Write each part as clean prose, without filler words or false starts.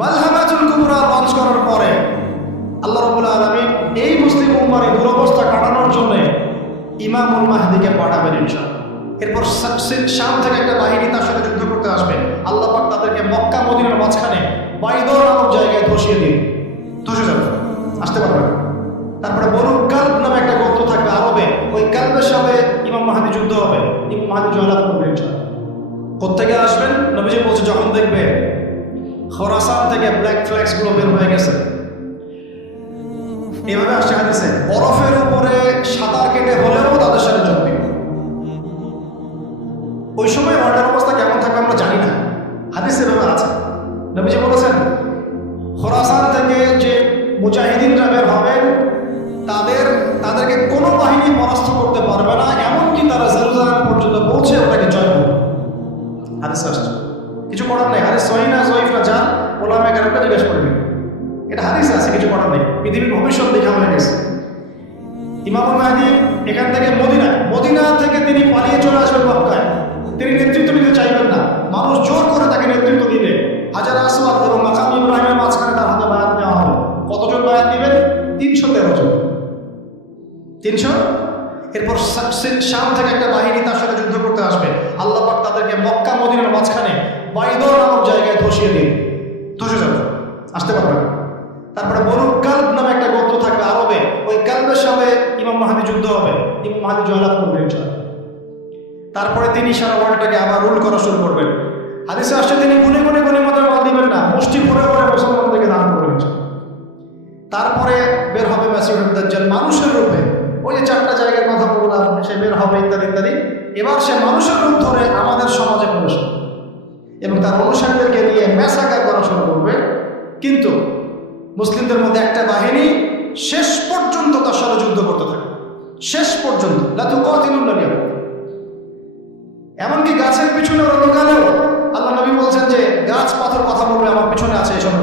মালহামাতুল কুবরা launch করার পরে আল্লাহ রাব্বুল আলামিন এই মুসলিম উম্মার এই দুরবস্থা কাটানোর জন্য ইমামুল মাহদিকে পাঠাবেন ইনশাআল্লাহ। এরপর শাম থেকে একটা বাহিনী তার সাথে যুদ্ধ করতে আসবে। আল্লাহ পাক তাদেরকে মক্কা মদিনার মাঝখানে বাইদর নামক জায়গায় ধসিয়ে দিন, ধসে যাবে, আসতে পারবে না। তারপরে বনু কালব নামে একটা গোত্র থাকবে আরবে, ওই কালবের সাথে ইমাম মাহদি যুদ্ধ হবে, ইমাম মাহদি জয়লাভ করবে ইনশাআল্লাহ। কোত্থেকে আসবেন? নবীজি বলছে যখন দেখবে খোরাসান থেকে ব্ল্যাক ফ্ল্যাক্স গুলো বের হয়ে গেছে, এভাবে আসছে হাদিসে, বরফের উপরে সাঁতার কেটে হলেও তাদের সাথে যোগ দিবে। ওই সময় ওয়ার্ল্ডের অবস্থা কেমন থাকবে আমরা জানি না, হাদিসে এভাবে আছে। নবীজি বলেছেন খোরাসান থেকে যে মুজাহিদিনরা বের হবেন তাদেরকে কোনো বাহিনী পরাস্ত করতে পারবে না, এমনকি তারা জেরুজালেম পর্যন্ত পৌঁছে ওটাকে জয় করবে। হাদিস আসছে, কিছু করার নেই। হাদিস সহিহ না জয়ীফ না যান ওলামায়ে কেরামকে জিজ্ঞেস করবেন, এটা হাদিস আছে, কিছু করার নেই। পৃথিবীর ভবিষ্যৎ দেখা হয়ে গেছে। ইমামুল মাহদি এখান থেকে মদিনা থেকে তিনি পালিয়ে চলে আসবেন মক্কায়। তিনি নেতৃত্ব নিতে চাইবেন না, মানুষ জোর করে তাকে নেতৃত্ব দিবে। হাজার আসওয়াদ এবং মাকাম ইব্রাহিমের মাঝখানে তার হাতে বায়াত নেওয়া হবে। কতজন বায়াত দিবেন? 313 জন। 300। এরপর শাম থেকে একটা বাহিনী তার সাথে যুদ্ধ করতে আসবে। আল্লাহ পাক তাদেরকে মক্কা মদিনার মাঝখানে বাইদর নামক জায়গায় ধসিয়ে দিন, ধসে যাবে, আসতে পারবে না। তারপরে বনু কালব নামে একটা গোত্র থাকবে আরবে, ওই কালবের সাথে ইমাম মাহদি যুদ্ধ হবে, ইমাম মাহদি জয়লাভ করবে ইনশাআল্লাহ। তারপরে তিনি সারা ওয়ার্ল্ডটাকে আবার রুল করা শুরু করবেন। হাদিসে আসছে তিনি গুনে গুনে গনিমতের মাল দিবেন না, মুষ্টি ভরে ভরে মুসলমানদেরকে দান করবেন। তারপরে বের হবে মাসিহুদ দাজ্জাল মানুষের রূপে, ওই যে 4টা জায়গার কথা বললাম, সে বের হবে ইত্যাদি ইত্যাদি। এবার সে মানুষের রূপ ধরে আমাদের সমাজে প্রবেশ করবে এবং তার অনুসারীদেরকে নিয়ে ম্যাসাকার করা শুরু করবে। কিন্তু মুসলিমদের মধ্যে একটা বাহিনী শেষ পর্যন্ত তার সাথে যুদ্ধ করতে থাকে, শেষ পর্যন্ত। লা তুকাতিলুন আলিয়া, এমনকি গাছের পিছনে ওরা লুকালেও আল্লাহ নবী বলছেন যে গাছ পাথর কথা বলবে আমার পিছনে আছে, এই সময়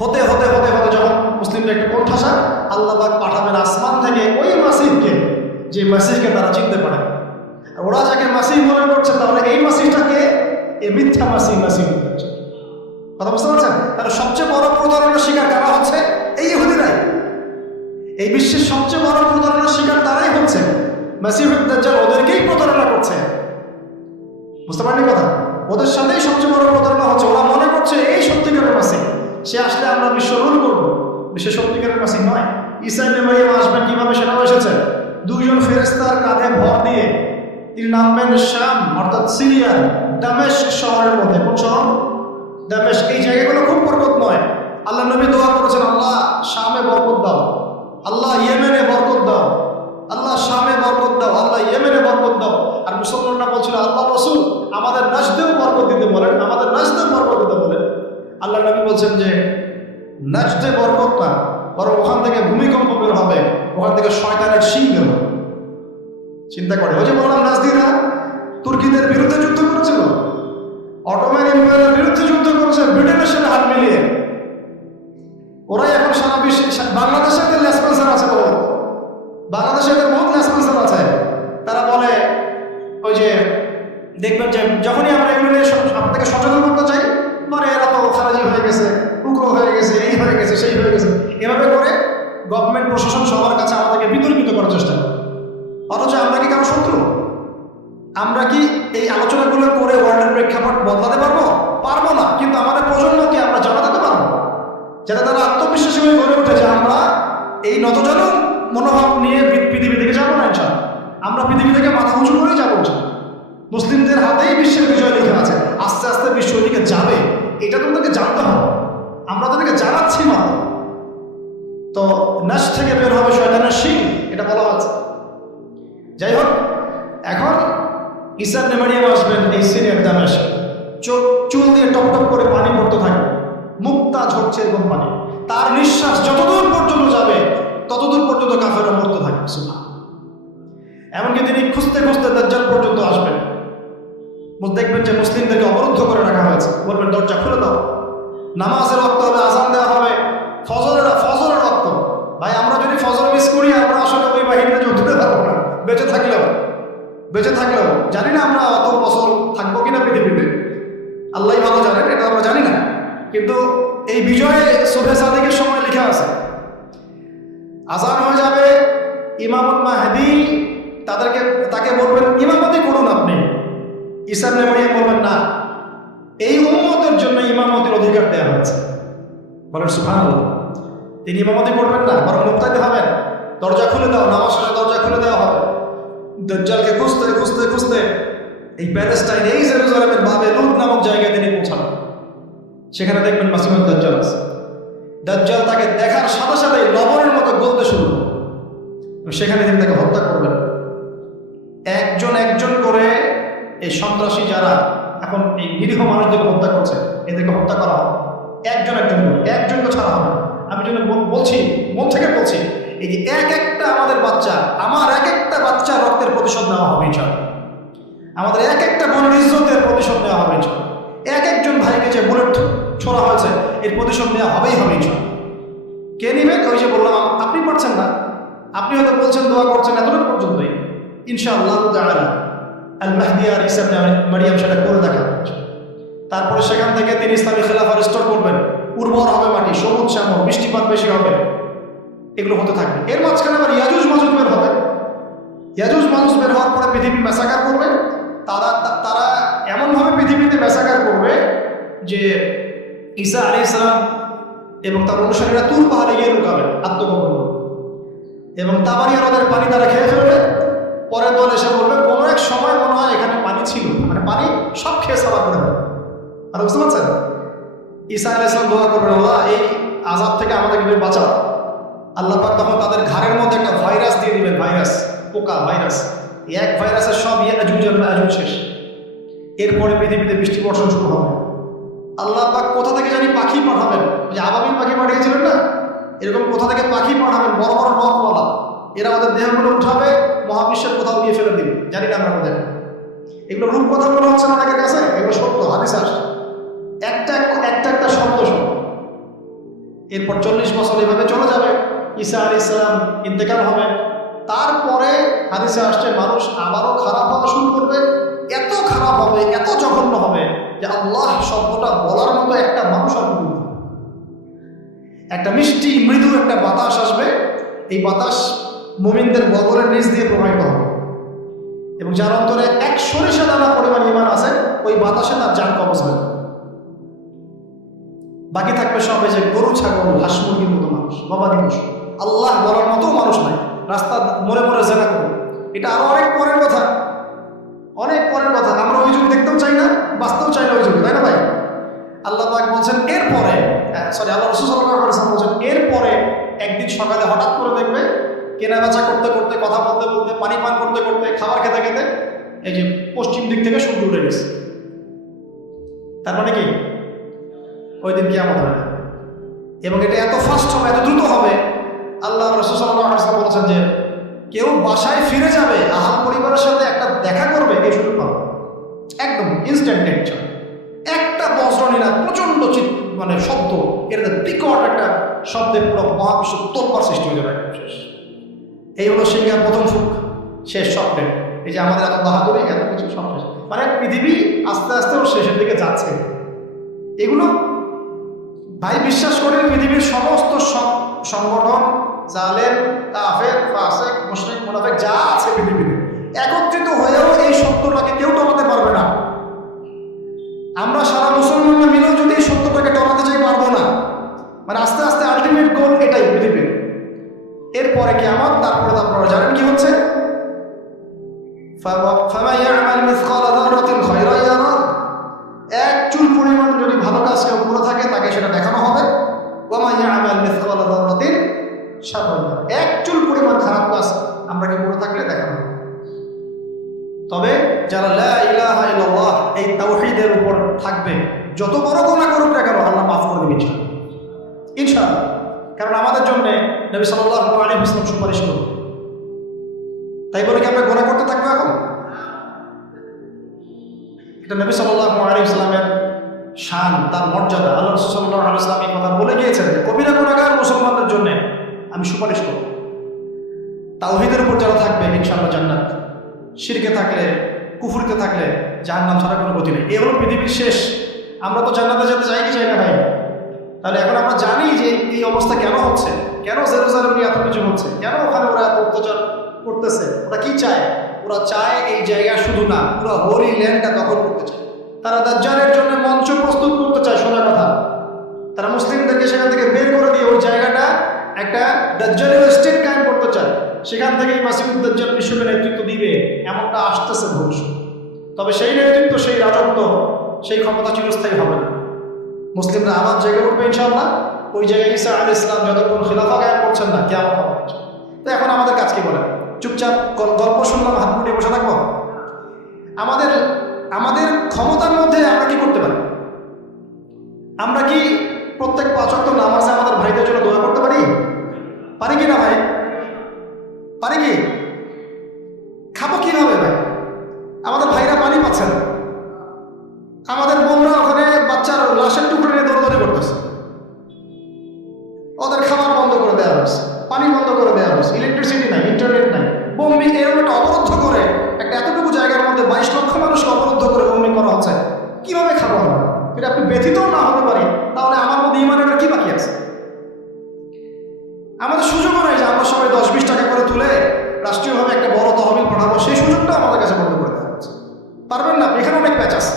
হতে হতে হতে হতে যখন মুসলিমরা একটু কোণঠাসা, আল্লাহ পাক পাঠাবেন আসমান থেকে ওই মাসিহকে, যে মাসিহকে তারা চিনতে পারে। ওরা যাকে মাসিহ মনে করছে, তাহলে এই মাসিহটাকে এই মিথ্যা মাসিহ কথা বুঝতে পারছেন? তাহলে সবচেয়ে বড় প্রতারণার শিকার কারা হচ্ছে? এই ইহুদিরাই। এই বিশ্বের সবচেয়ে বড় প্রতারণার শিকার তারাই হচ্ছে। মাসিহুদ দাজ্জাল ওদেরকেই প্রতারণা করছে, বুঝতে পারেন কথা? ওদের সাথেই সবচেয়ে বড় প্রতারণা হচ্ছে। ওরা মনে করছে এই সত্যিকারের মাসিহ, সে আসলে আমরা বিশ্ব রুল করবো। বিশ্বের সত্যিকারের মাসিহ নয়। ঈসা ইবনে মারইয়াম আসবেন কিভাবে সেটাও এসেছে। 2 জন ফেরেশতার কাঁধে ভর দিয়ে তিনি নামবেন শাম অর্থাৎ সিরিয়ার দামেস্ক শহরের মধ্যে। কোন শহর? দামেস্ক। এই জায়গাগুলো খুব বরকতময়। আল্লাহ নবী দোয়া করেছেন, আল্লাহ শামে বরকত দাও, আল্লাহ ইয়েমেনে বরকত দাও, আল্লাহ শামে বরকত দাও, আল্লাহ ইয়েমেনে বরকত দাও। আর মুসলমানরা বলছিল আল্লাহ রাসূল আমাদের নাজদেও বরকত দিতে বলেন, আমাদের নাজদেও বরকত দিতে বলেন। আল্লাহ নবী বলছেন যে নাজদে বরকত না, বরং ওখান থেকে ভূমিকম্প বের হবে, ওখান থেকে শয়তানের শিং বের হবে। চিন্তা করে, ওই যে বললাম নাজদিরা তুর্কিদের বিরুদ্ধে যুদ্ধ করেছিল, অটোমান এম্পায়ারের বিরুদ্ধে যুদ্ধ করেছে ব্রিটেনের সাথে হাত মিলিয়ে। ওরাই এখন সারা বিশ্বে, বাংলাদেশের লেসপেন্সার আছে, বাংলাদেশের বহুত লেসপেন্সার আছে। তারা বলে ওই যে দেখবেন যে যখনই আমরা এগুলো নিয়ে আপনাকে সচেতন করতে চাই, মানে এরা তো খারাজি হয়ে গেছে, উগ্র হয়ে গেছে, এই হয়ে গেছে, সেই হয়ে গেছে, এভাবে করে গভর্নমেন্ট প্রশাসন সবার কাছে আমাদেরকে বিতর্কিত করার চেষ্টা করে। অথচ আমরা কি কারো শত্রু? আমরা কি এই আলোচনাগুলো করে ওয়ার্ল্ডের প্রেক্ষাপট বদলাতে পারবো? পারবো না। কিন্তু আমাদের প্রজন্মকে আমরা জানাতে তো পারবো, যাতে তারা আত্মবিশ্বাসী হয়ে গড়ে ওঠে যে আমরা এই নতজন মনোভাব নিয়ে পৃথিবী থেকে যাবো না। ইনশাআল্লাহ আমরা পৃথিবী থেকে মাথা উঁচু করেই যাবো। মুসলিমদের হাতেই বিশ্বের বিজয় লিখে আছে, আস্তে আস্তে বিশ্ব দিকে যাবে, এটা তোমাদেরকে জানতে হবে। আমরা তাদেরকে জানাচ্ছি না। তো নাশ থেকে বের হবে শয়তানের শিং, এটা বলা হচ্ছে। যাই হোক, এখন ঈসা ইবনে মারইয়াম আসবেন এই সিরিয়ার দামেস্ক, চুল দিয়ে টপ টপ করে পানি পড়তে থাকবে, মুক্তা ঝরছে এরকম পানি। তার নিঃশ্বাস যতদূর পর্যন্ত যাবে ততদূর পর্যন্ত কাফেররা মরতে থাকবে। এমনকি তিনি খুঁজতে খুঁজতে দাজ্জাল পর্যন্ত আসবেন। দেখবেন যে মুসলিমদেরকে অবরুদ্ধ করে রাখা হয়েছে, বলবেন দরজা খুলে দাও, নামাজের রক্ত হবে, আজান দেওয়া হবে, ফজরের রক্ত। ভাই আমরা যদি ফজর মিস করি, আমরা আসলে ওই বাহিনীতে যোগ দিতে পারবো না। বেঁচে থাকলেও জানি না আমরা অত বছর থাকবো কিনা পৃথিবীতে, আল্লাহ ভালো জানেন, এটা আমরা জানি না। কিন্তু এই বিজয়ে সুবহে সাদিকের সময় লেখা আছে, আজান হয়ে যাবে, ইমামুল মাহদি তাকে বলবেন ইমামতি করুন আপনি। ঈসা ইবনে মারইয়াম বলবেন না, এই উম্মতের জন্য ইমামতির অধিকার দেওয়া হয়েছে। বলেন সুবহানাল্লাহ। তিনি ইমামতি করবেন না, বরং মুক্তাদি হবেন। দরজা খুলে দাও, নামাজ শেষে দরজা খুলে দেওয়া হবে। দাজ্জালকে খুঁজতে খুঁজতে খুঁজতে এই প্যালেস্টাইন, এই জেরুজালেমের বাবে লুদ নামক জায়গায় তিনি পৌঁছাবেন। সেখানে দেখবেন মাসিহুদ দাজ্জাল আছে। দাজ্জাল তাকে দেখার সাথে সাথে লবণের মতো গলতে শুরু করবে। সেখানে তিনি তাকে হত্যা করবেন। একজন একজন করে এই সন্ত্রাসী যারা এখন এই নিরীহ মানুষদেরকে হত্যা করছে, এদেরকে হত্যা করা হবে একজন একজন করে, একজনকে ছাড়া হবে। আমি জন্য বলছি, মন থেকে বলছি, এই যে এক একটা আমাদের বাচ্চা, আমার এক একটা বাচ্চা রক্তের প্রতিশোধ নেওয়া হবে ইনশাআল্লাহ। আমাদের এক একটা বোনের ইজ্জতের প্রতিশোধ নেওয়া হবে ইনশাআল্লাহ। এক একজন ভাইকে যে বুলেট ছোড়া হয়েছে এর প্রতিশোধ নেওয়া হবেই হবে ইনশাআল্লাহ। কে নিবেন? ওই যে বললাম, আপনি পারছেন না, আপনি হয়তো বলছেন দোয়া করছেন এতটুকু পর্যন্তই। ইনশাআল্লাহ তাআলা আল মাহদি আর ঈসা ইবনে মারইয়াম সেটা করে দেখাবেন। তারপরে সেখান থেকে তিনি ইসলামী খেলাফা রিস্টোর করবেন। উর্বর হবে মাটি, সবুজ শ্যামল, বৃষ্টিপাত বেশি হবে, এগুলো হতে থাকবে। এর মাঝখানে আবার ইয়াজুজ মাজুজ বের হবে। ইয়াজুজ মাজুজ বের হওয়ার পরে পৃথিবী মেসাকার করবে। তারা এমনভাবে পৃথিবীতে মেসাকার করবে যে ঈসা আলাইহিস সালাম এবং তার অনুসারীরা তুর পাহাড়ে গিয়ে লুকাবে, আত্মগোপন করবে এবং তাবারিয়া নদের পানি তারা খেয়ে ফেলবে। পরের দল এসে বলবে কোনো এক সময় মনে হয় এখানে পানি ছিল, মানে পানি সব খেয়ে সাবার করে হবে। আর বুঝতে পারছেন? ঈসা আলাইহিস সালাম দোয়া করবেন, আল্লাহ এই আযাব থেকে আমাদেরকে তুমি বাঁচাও। আল্লাহ পাক তখন তাদের ঘাড়ের মধ্যে একটা ভাইরাস দিয়ে দিবেন, ভাইরাস, পোকা ভাইরাস। এক ভাইরাসের সব ইয়াজুজ আর মাজুজ শেষ। এরপরে পৃথিবীতে বৃষ্টি বর্ষণ শুরু হবে। আল্লাহ পাক কোথা থেকে জানি পাখি পাঠাবেন, যে আবাবিল পাখি পাঠিয়েছিলেন না, এরকম কোথা থেকে পাখি পাঠাবেন, বড় বড় নখওয়ালা। এরা আমাদের দেহগুলো উঠাবে, মহাবিশ্বের কোথাও দিয়ে ফেলে দিবে, জানি না আমরা কোথায়। এগুলো রূপ কথা মনে হচ্ছে না অনেকের কাছে, এগুলো সত্য, হাদিস আসছে। একটা শব্দ শোনো। এরপর 40 বছর এভাবে চলে যাবে, ঈসা আলাইহিস সালাম ইন্তেকাল হবে। তারপরে হাদিসে আসছে মানুষ আবারও খারাপ হওয়া শুরু করবে। এত খারাপ হবে, এত জঘন্য হবে যে আল্লাহ শব্দটা বলার মতো একটা মানুষ আর নেই। একটা মিষ্টি মৃদু একটা বাতাস আসবে, এই বাতাস মুমিনদের বগলের নিচ দিয়ে প্রবাহিত হবে এবং যার অন্তরে এক সরিষা দানা পরিমাণ ঈমান আছে, ওই বাতাসে তার জান কবজ হবে। বাকি থাকবে সব এই যে গরু, ছাগল, হাঁস, মুরগির মতো মানুষ, গবাদি পশু। আল্লাহ বলার মতো মানুষ নাই, রাস্তা মরে মরে জেনা করবে। এটা আরো অনেক পরের কথা, অনেক পরের কথা। আমরা ওই যুগ দেখতেও চাই না, বাঁচতেও চাই না ওই যুগে, তাই না ভাই? আল্লাহ পাক বলছেন এরপরে, আল্লাহ রাসূল সাল্লাল্লাহু আলাইহি ওয়াসাল্লাম বলছেন এরপরে একদিন সকালে হঠাৎ করে দেখবে কেনা বেচা করতে করতে, কথা বলতে বলতে, পানি পান করতে করতে, খাবার খেতে খেতে এই যে পশ্চিম দিক থেকে সূর্য উঠে গেছে। তার মানে কি ওই দিন কিয়ামত হবে। এবং এটা এত ফাস্ট হবে, এত দ্রুত হবে। আল্লাহ রাসূল সাল্লাল্লাহু আলাইহি ওয়াসাল্লাম বলেছেন যে কেউ বাসায় ফিরে যাবে, আহাল পরিবারের সাথে একটা দেখা করবে, এই সুযোগ পাবে একদম ইনস্ট্যান্ট নেচার। একটা বজ্রনি না, প্রচন্ড মানে শব্দ, এর বিকট একটা শব্দে পুরো মহাবিশ্ব তোলপাড় সৃষ্টি হয়ে যাবে। শেষ। এই হলো সিংহার প্রথম সুখ, শেষ স্বপ্নে। এই যে আমাদের এত বাহাদুরি, এত কিছু সব শেষ, মানে পৃথিবী আস্তে আস্তে ওর শেষের দিকে যাচ্ছে। এগুলো ভাই বিশ্বাস করেন, পৃথিবীর সমস্ত সংগঠন, জালেম, কাফের, ফাসিক, মুশরিক, মুনাফিক যা আছে পৃথিবীতে একত্রিত হয়েও এই সত্যটাকে কেউ টলাতে পারবে না। আমরা সারা মুসলমানরা মিলেও যদি এই সত্যটাকে টলাতে চাই, পারবো না। মানে আস্তে আস্তে আলটিমেট গোল এটাই পৃথিবীর। এরপরে কিয়ামত, তারপরে আপনারা জানেন কি হচ্ছে, ফামান ইয়া'মাল মিসকালা যাররাতিন খায়রান ইয়ারা। এক চুল পরিমাণ যদি ভালো কাজ কেউ করে থাকে তাকে সেটা দেখানো হবে। ওয়া মান ইয়া'মাল মিসকালা যাররাতিন শাররান ইয়ারা। এক চুল পরিমাণ খারাপ কাজ আমরা কেউ করে থাকলে দেখানো হবে। তবে যারা লা ইলাহা ইল্লাল্লাহ এই তাওহীদের উপর থাকবে, যত বড় গুনাহ করুক না কেন আল্লাহ মাফ করে দেবেন ইনশাআল্লাহ। কারণ আমাদের জন্য নবী সাল্লাল্লাহু আলাইহি ওয়াসাল্লাম সুপারিশ করবেন। তাই বলে কি আমরা গুনাহ করতে থাকবো এখন? এটা নবী সাল্লাল্লাহু আলাইহি ওয়াসাল্লামের শান, তার মর্যাদা। আল্লাহ রাসূল সাল্লাল্লাহু আলাইহি ওয়াসাল্লাম এই কথা বলে গিয়েছেন যে কবিরা গুনাহগার মুসলমানদের জন্য আমি সুপারিশ করব। তাওহীদের উপর যারা থাকবে ইনশাআল্লাহ জান্নাত, শিরকে থাকলে, কুফরিতে থাকলে জাহান্নাম ছাড়া কোনো গতি নেই। এই হলো পৃথিবীর শেষ। আমরা তো জান্নাতে যেতে চাই কি চাই না ভাই? তাহলে এখন আমরা জানি যে এই অবস্থা কেন হচ্ছে, কেন জেরুজালেম নিয়ে এত কিছু হচ্ছে, কেন ওখানে ওরা এত অত্যাচার করতেছে। ওরা কি চায়? ওরা চায় এই জায়গা শুধু না, পুরো হোলি ল্যান্ডটা দখল করতে চায়। তারা দাজ্জালের জন্য মঞ্চ প্রস্তুত করতে চায়। সোজা কথা, তারা মুসলিমদেরকে সেখান থেকে বের করে দিয়ে ওই জায়গাটা একটা দাজ্জালের স্টেট কায়েম করতে চায়। সেখান থেকেই মাসিহুদ দাজ্জাল বিশ্বকে নেতৃত্ব দিবে, এমনটা আসতেছে ভবিষ্যৎ। তবে সেই নেতৃত্ব, সেই রাজত্ব, সেই ক্ষমতা চিরস্থায়ী হবে না। মুসলিমরা আবার জেগে উঠবে ইনশাআল্লাহ। ওই জায়গায় ঈসা আলাইহিস সালাম যতক্ষণ খিলাফা কায়েম করছেন না, কিয়ামত হবে। তো এখন আমাদের কাজ কি বলেন? চুপচাপ গল্প শুনলাম, হাত মুড়িয়ে বসে থাকবো? আমাদের আমাদের ক্ষমতার মধ্যে আমরা কি করতে পারি? আমরা কি প্রত্যেক 5 ওয়াক্ত নামাজে আমাদের ভাইদের জন্য দোয়া করতে পারি? পারি কি না ভাই? পারি কি? খাবো কিভাবে ভাই? আমাদের ভাইরা পানি পাচ্ছে না, আমাদের বোনরা ওখানে বাচ্চার লাশের টুকরো নিয়ে দৌড়দৌড়ি করতেছে। ওদের খাবার বন্ধ করে দেওয়া হয়েছে, পানি বন্ধ করে দেওয়া হয়েছে, ইলেকট্রিসিটি নাই, ইন্টারনেট নাই। বোম্বি এরকম একটা অবরুদ্ধ করে, একটা এতটুকু জায়গার মধ্যে 22 লক্ষ মানুষকে অবরুদ্ধ করে বোম্বি করা হচ্ছে। কিভাবে খাবো আমরা? এটা আপনি ব্যথিতও না হতে পারি, তাহলে আমার মধ্যে ইমানের কি বাকি আছে? আমাদের সুযোগও নাই যে আমরা সবাই 10-20 টাকা করে তুলে রাষ্ট্রীয়ভাবে একটা বড় তহবিল পাঠাবো। সেই সুযোগটা আমাদের কাছে বন্ধ করে দেওয়া হচ্ছে। পারবেন না? এখানে অনেক প্যাচ আছে,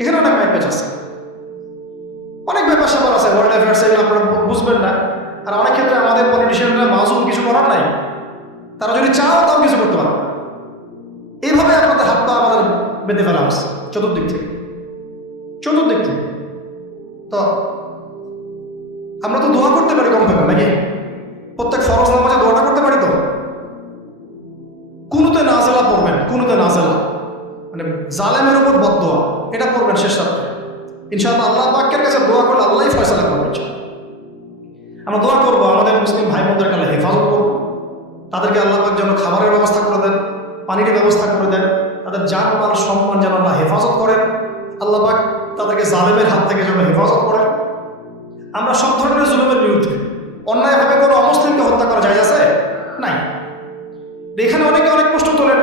এখানে অনেক প্যাচ আছে, অনেক ব্যাপার স্যাপার আছে, ওয়ার্ল্ড অ্যাফেয়ার্স, এগুলো আপনারা বুঝবেন না। আর অনেক ক্ষেত্রে আমাদের পলিটিশিয়ানরা মাসুম, কিছু করার নাই। তারা যদি চাও তাও কিছু করতে পারবে। এইভাবে আপনাদের হাত পা আমাদের বেঁধে ফেলা হচ্ছে চতুর্দিক থেকে। তো আমরা তো দোয়া করতে পারি কমপক্ষে, নাকি? প্রত্যেক ফরজ নামাজে দোয়াটা করতে পারি তো? কুনুতে নাজেলা পড়বেন, কুনুতে নাজেলা মানে জালেমের উপর বদদোয়া, এটা পড়বেন শেষ রাতে। ইনশাআল্লাহ আল্লাহ পাকের কাছে দোয়া করলে আল্লাহই ফয়সালা করবেন। আমরা দোয়া করবো, আমাদের মুসলিম ভাই বোনদেরকে আল্লাহ হেফাজত করবো। তাদেরকে আল্লাহ পাক যেন খাবারের ব্যবস্থা করে দেন, পানির ব্যবস্থা করে দেন, তাদের জান মাল সম্মান যেন আল্লাহ হেফাজত করেন। আল্লাহ পাক তাদেরকে জালেমের হাত থেকে যেন হেফাজত করেন। আমরা সব ধরনের জুলুমের বিরুদ্ধে। অন্যায়ভাবে কোনো অমুসলিমকে হত্যা করা যায় আছে? নাই। এখানে অনেকে অনেক প্রশ্ন তোলেন,